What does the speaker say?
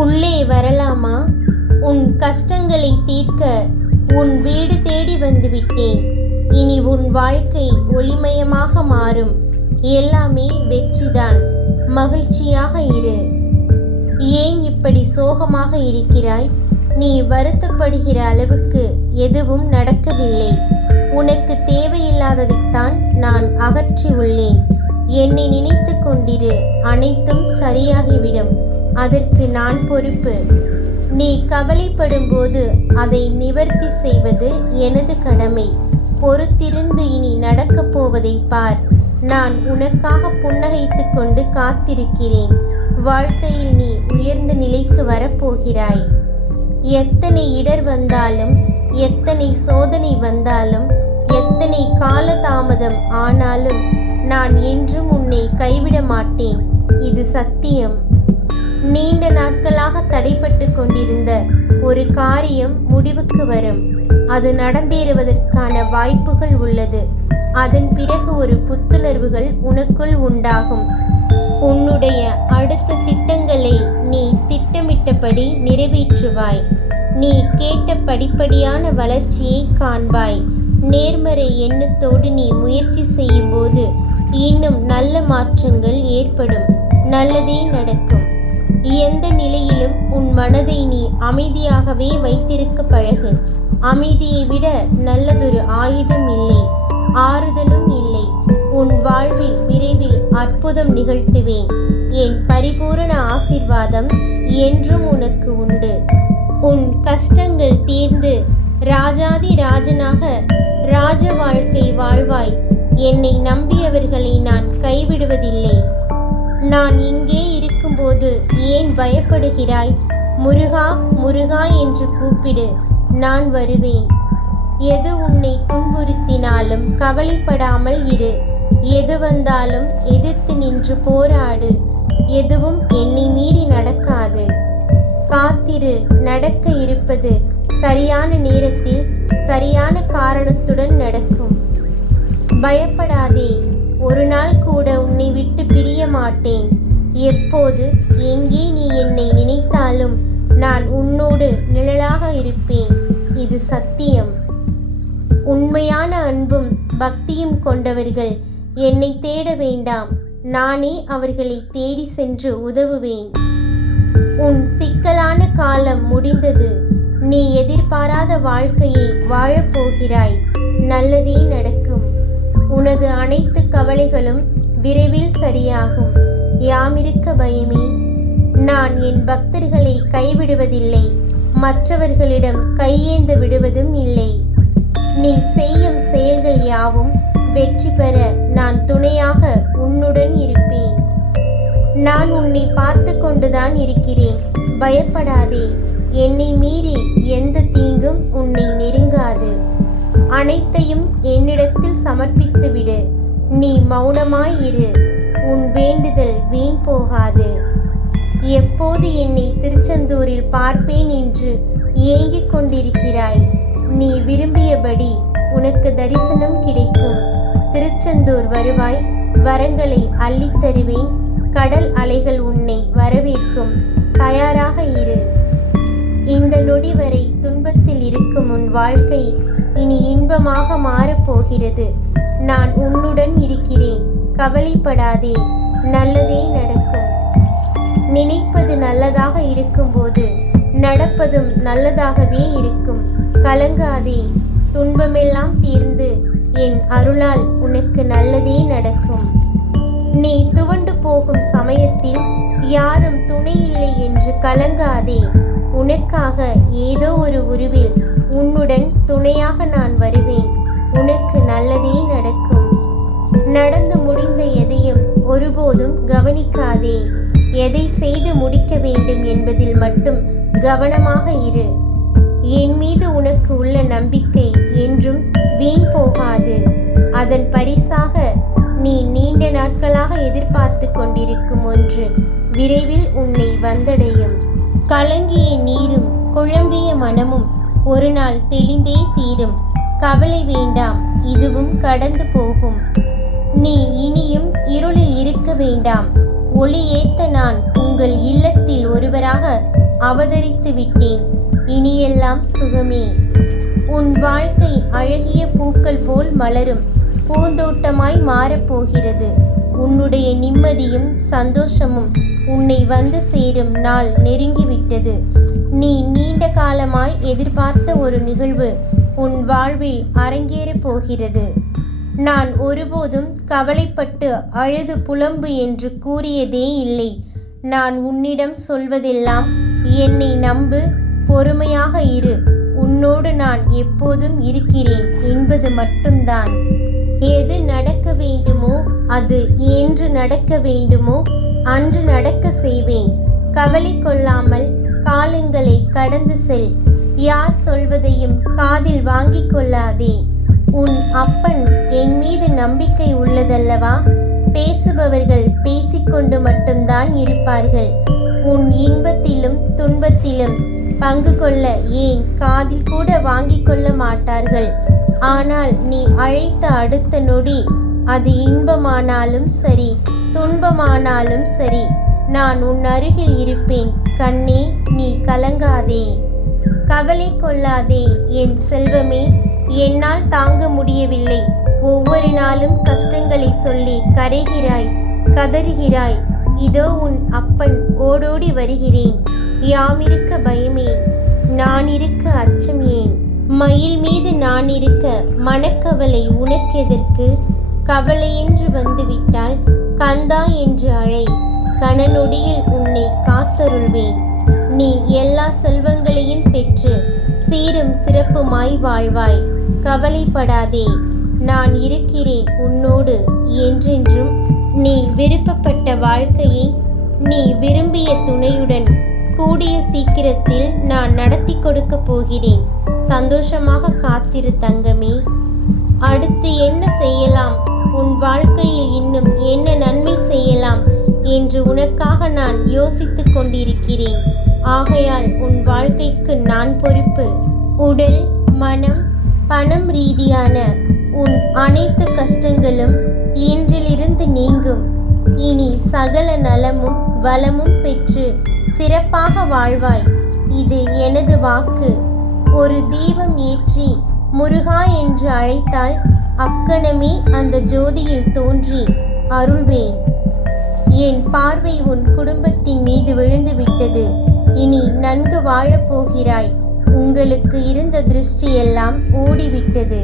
உள்ளே வரலாமா? உன் கஷ்டங்களை தீர்க்க உன் வீடு தேடி வந்துவிட்டேன். இனி உன் வாழ்க்கை ஒளிமயமாக மாறும். எல்லாமே வெற்றிதான். மகிழ்ச்சியாக இரு. ஏன் இப்படி சோகமாக இருக்கிறாய்? நீ வருத்தப்படுகிற அளவுக்கு எதுவும் நடக்கவில்லை. உனக்கு தேவையில்லாததைத்தான் நான் அகற்றியுள்ளேன். என்னை நினைத்து கொண்டிரு அனைத்தும் சரியாகிவிடும். அதற்கு நான் பொறுப்பு. நீ கவலைப்படும் போது அதை நிவர்த்தி செய்வது எனது கடமை. பொறுத்திருந்து இனி நடக்கப் போவதை பார். நான் உனக்காக புன்னகைத்து கொண்டு காத்திருக்கிறேன். வாழ்க்கையில் நீ உயர்ந்த நிலைக்கு வரப்போகிறாய் எத்தனை இடர் வந்தாலும் எத்தனை சோதனை வந்தாலும் எத்தனை காலதாமதம் ஆனாலும் நான் என்றும் உன்னை கைவிட மாட்டேன். இது சத்தியம். நீண்ட நாட்களாக தடைப்பட்டு கொண்டிருந்த ஒரு காரியம் முடிவுக்கு வரும். அது நடந்தேறுவதற்கான வாய்ப்புகள் உள்ளது. அதன் பிறகு ஒரு புத்துணர்வுகள் உனக்குள் உண்டாகும். உன்னுடைய அடுத்த திட்டங்களை நீ திட்டமிட்டபடி நிறைவேற்றுவாய். நீ கேட்ட படிப்படியான வளர்ச்சியை காண்பாய். நேர்மறை எண்ணத்தோடு நீ முயற்சி செய்யும்போது இன்னும் நல்ல மாற்றங்கள் ஏற்படும். நல்லதே நடக்கும். எந்த நிலையிலும் உன் மனதை நீ அமைதியாகவே வைத்திருக்க பழகு. அமைதியை விட நல்லதொரு ஆயுதம் இல்லை. ஆறுதலும் இல்லை. உன் வாழ்வில் விரைவில் அற்புதம் நிகழ்த்துவேன். என் பரிபூரண ஆசிர்வாதம் என்றும் உனக்கு உண்டு. உன் கஷ்டங்கள் தீர்ந்து ராஜாதி ராஜனாக ராஜ வாழ்க்கை வாழ்வாய். என்னை நம்பியவர்களை நான் கைவிடுவதில்லை. நான் இங்கே இருக்கும்போது ஏன் பயப்படுகிறாய்? முருகா முருகா என்று கூப்பிடு நான் வருவேன். எது உன்னை துன்புறுத்தினாலும் கவலைப்படாமல் இரு. எது வந்தாலும் எதிர்த்து நின்று போராடு. எதுவும் என்னை மீறி நடக்காது. காத்திரு நடக்க இருப்பது சரியான நேரத்தில் சரியான காரணத்துடன் நடக்கும். பயப்படாதே. ஒரு நாள் கூட உன்னை விட்டு பிரிய மாட்டேன். எப்போது எங்கே நீ என்னை நினைத்தாலும் நான் உன்னோடு நிழலாக இருப்பேன். இது சத்தியம். உண்மையான அன்பும் பக்தியும் கொண்டவர்கள் என்னை தேட வேண்டாம். நானே அவர்களை தேடி சென்று உதவுவேன். உன் சிக்கலான காலம் முடிந்தது. நீ எதிர்பாராத வாழ்க்கையை வாழப்போகிறாய். நல்லதே நடக்கும். உனது அனைத்து கவலைகளும் விரைவில் சரியாகும். யாமிருக்க பயமே. நான் என் பக்தர்களை கைவிடுவதில்லை. மற்றவர்களிடம் கையேந்த விடுவதும் இல்லை. நீ செய்யும் செயல்கள் யாவும் வெற்றி பெற நான் துணையாக உன்னுடன் இருப்பேன். நான் உன்னை பார்த்து கொண்டுதான் இருக்கிறேன். பயப்படாதே. என்னை மீறி எந்த தீங்கும் உன்னை நெருங்காது. அனைத்தையும் என்னிடத்தில் சமர்ப்பித்துவிடு நீ மௌனமாயிரு உன் வேண்டுதல் வீண் போகாது. எப்போது என்னை திருச்செந்தூரில் பார்ப்பேன் என்று ஏங்கிக் கொண்டிருக்கிறாய்? நீ விரும்பியபடி உனக்கு தரிசனம் கிடைக்கும். திருச்செந்தூர் வருவாய். வரங்களை அள்ளித் தருவேன். கடல் அலைகள் உன்னை வரவேற்கும். தயாராக இரு. இந்த நொடி வரை துன்பத்தில் இருக்கும் உன் வாழ்க்கை இனி இன்பமாக மாறப்போகிறது. நான் உன்னுடன் இருக்கிறேன். கவலைப்படாதே. நல்லதே நடக்கும். நினைப்பது நல்லதாக இருக்கும்போது நடப்பதும் நல்லதாகவே இருக்கும். கலங்காதே. துன்பமெல்லாம் தீர்ந்து என் அருளால் உனக்கு நல்லதே நடக்கும். நீ துவண்டு போகும் சமயத்தில் யாரும் துணையில்லை என்று கலங்காதே. உனக்காக ஏதோ ஒரு உருவில் உன்னுடன் துணையாக நான் வருவேன். உனக்கு நல்லதே நடக்கும். நடந்து முடிந்த எதையும் ஒருபோதும் கவனிக்காதே. எதை செய்து முடிக்க வேண்டும் என்பதில் மட்டும் கவனமாக இரு. என் மீது உனக்கு உள்ள நம்பிக்கை என்றும் வீண் போகாது. அதன் பரிசாக நீ நீண்ட நாட்களாக எதிர்பார்த்து கொண்டிருக்கும் ஒன்று விரைவில் உன்னை வந்தடையும். கலங்கிய நீரும் குழம்பிய மனமும் ஒரு நாள் தெளிந்தே தீரும். கவலை வேண்டாம் இதுவும் கடந்து போகும். நீ இனியும் இருளில் இருக்க வேண்டாம். ஒளி ஏத்த நான் உங்கள் இல்லத்தில் ஒருவராக அவதரித்து விட்டேன். இனியெல்லாம் சுகமே. உன் வாழ்க்கை அழகிய பூக்கள் போல் மலரும். பூந்தோட்டமாய் மாறப்போகிறது. உன்னுடைய நிம்மதியும் சந்தோஷமும் உன்னை வந்து சேரும் நாள் நெருங்கிவிட்டது. நீ நீண்ட காலமாய் எதிர்பார்த்த ஒரு நிகழ்வு உன் வாழ்வில் அரங்கேறப் போகிறது. நான் ஒருபோதும் கவலைப்பட்டு அழுது புலம்பு என்று கூறியதே இல்லை. நான் உன்னிடம் சொல்வதெல்லாம் என்னை நம்பு பொறுமையாக இரு. உன்னோடு நான் எப்போதும் இருக்கிறேன் என்பது மட்டும்தான். எது நடக்க வேண்டுமோ அது என்று நடக்க வேண்டுமோ அன்று நடக்க செய்வேன். கவலை கொள்ளாமல் காலங்களை கடந்து செல். யார் சொல்வதையும் காதில் வாங்கிக் கொள்ளாதே. உன் அப்பன் என் மீது நம்பிக்கை உள்ளதல்லவா? பேசுபவர்கள் பேசிக்கொண்டு மட்டும்தான் இருப்பார்கள். உன் இன்பத்திலும் துன்பத்திலும் பங்கு கொள்ள ஏன் காதில் கூட வாங்கிக் கொள்ள மாட்டார்கள்? ஆனால் நீ அழைத்த அடுத்த நொடி அது இன்பமானாலும் சரி. துன்பமானாலும் சரி நான் உன் அருகில் இருப்பேன். கண்ணே நீ கலங்காதே. கவலை கொள்ளாதே என் செல்வமே. என்னால் தாங்க முடியவில்லை. ஒவ்வொரு நாளும் கஷ்டங்களை சொல்லி கரைகிறாய் கதறுகிறாய். இதோ உன் அப்பன் ஓடோடி வருகிறேன். யாமிருக்க பயமே. நான் இருக்க அச்சம் ஏன்? மயில் மீது நான் இருக்க மனக்கவலை உனக்கெதற்கு? கவலையென்று வந்துவிட்டால் கந்தா என்று அழை. கணநொடியில் உன்னை காத்தருள்வேன். நீ எல்லா செல்வங்களையும் பெற்று சீரும் சிறப்புமாய் வாழ்வாய். கவலைப்படாதே நான் இருக்கிறேன் உன்னோடு என்றென்றும். நீ விருப்பப்பட்ட வாழ்க்கையை நீ விரும்பிய துணையுடன் கூடிய சீக்கிரத்தில் நான் நடத்தி கொடுக்க போகிறேன். சந்தோஷமாக காத்திரு தங்கமே. அடுத்து என்ன செய்யலாம்? வாழ்க்கையில் இன்னும் என்ன நன்மை செய்யலாம் என்று உனக்காக நான் யோசித்துக் கொண்டிருக்கிறேன். ஆகையால் உன் வாழ்க்கைக்கு நான் பொறுப்பு. உடல் மனம் பணம் ரீதியான உன் அனைத்து கஷ்டங்களும் இன்றிலிருந்து நீங்கும். இனி சகல நலமும் வளமும் பெற்று சிறப்பாக வாழ்வாய். இது எனது வாக்கு. ஒரு தீபம் ஏற்றி முருகா என்று அழைத்தால் அக்கணமே அந்த ஜோதியில் தோன்றி அருள்வேன். என் பார்வை உன் குடும்பத்தின் மீது விழுந்து விட்டது இனி நன்கு வாழப் போகிறாய் உங்களுக்கு இருந்த திருஷ்டியெல்லாம் ஓடிவிட்டது.